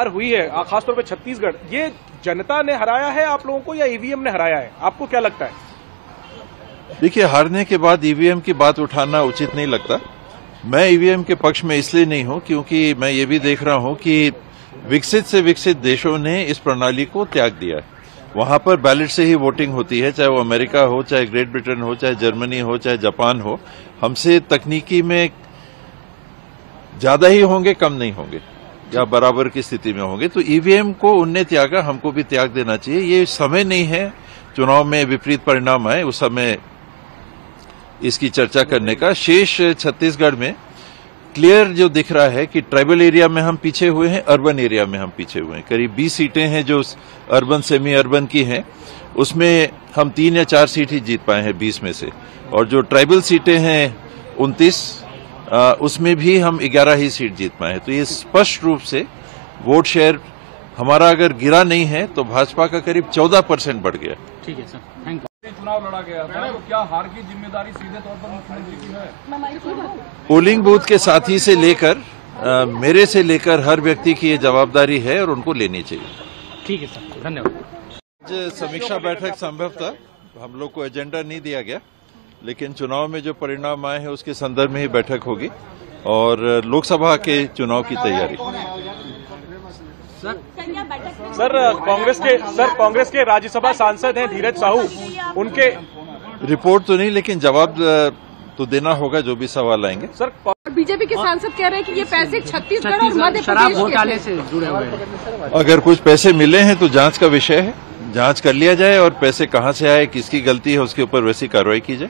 हार हुई है, खासतौर पर छत्तीसगढ़, ये जनता ने हराया है आप लोगों को या ईवीएम ने हराया है? आपको क्या लगता है? देखिए, हारने के बाद ईवीएम की बात उठाना उचित नहीं लगता। मैं ईवीएम के पक्ष में इसलिए नहीं हूं क्योंकि मैं ये भी देख रहा हूं कि विकसित से विकसित देशों ने इस प्रणाली को त्याग दिया है। वहां पर बैलेट से ही वोटिंग होती है, चाहे वो अमेरिका हो, चाहे ग्रेट ब्रिटेन हो, चाहे जर्मनी हो, चाहे जापान हो। हमसे तकनीकी में ज्यादा ही होंगे, कम नहीं होंगे, या बराबर की स्थिति में होंगे। तो ईवीएम को उनने त्यागा, हमको भी त्याग देना चाहिए। ये समय नहीं है चुनाव में विपरीत परिणाम आए उस समय इसकी चर्चा करने का। शेष छत्तीसगढ़ में क्लियर जो दिख रहा है कि ट्राइबल एरिया में हम पीछे हुए हैं, अर्बन एरिया में हम पीछे हुए हैं। करीब 20 सीटें हैं जो अर्बन सेमी अर्बन की हैं, उसमें हम 3 या 4 सीट ही जीत पाए हैं 20 में से। और जो ट्राइबल सीटें हैं 29, उसमें भी हम 11 ही सीट जीत पाए हैं। तो ये स्पष्ट रूप से वोट शेयर हमारा अगर गिरा नहीं है तो भाजपा का करीब 14% बढ़ गया। ठीक है सर, थैंक यू। चुनाव लड़ा गया था, तो क्या हार की जिम्मेदारी सीधे तौर पर मुख्यमंत्री की है? पोलिंग बूथ के साथी से लेकर मेरे से लेकर हर व्यक्ति की ये जवाबदारी है और उनको लेनी चाहिए। ठीक है सर, धन्यवाद। आज समीक्षा बैठक संभवतः हम लोग को एजेंडा नहीं दिया गया, लेकिन चुनाव में जो परिणाम आए हैं उसके संदर्भ में ही बैठक होगी और लोकसभा के चुनाव की तैयारी। सर कांग्रेस के राज्यसभा सांसद हैं धीरज साहू, उनके रिपोर्ट तो नहीं, लेकिन जवाब तो देना होगा जो भी सवाल आएंगे। सर बीजेपी के सांसद कह रहे हैं कि ये पैसे छत्तीसगढ़ और मध्य शराब प्रदेश घोटाले से जुड़े हुए हैं। अगर कुछ पैसे मिले हैं तो जांच का विषय है, जांच कर लिया जाए और पैसे कहां से आए, किसकी गलती है, उसके ऊपर वैसी कार्रवाई की जाए।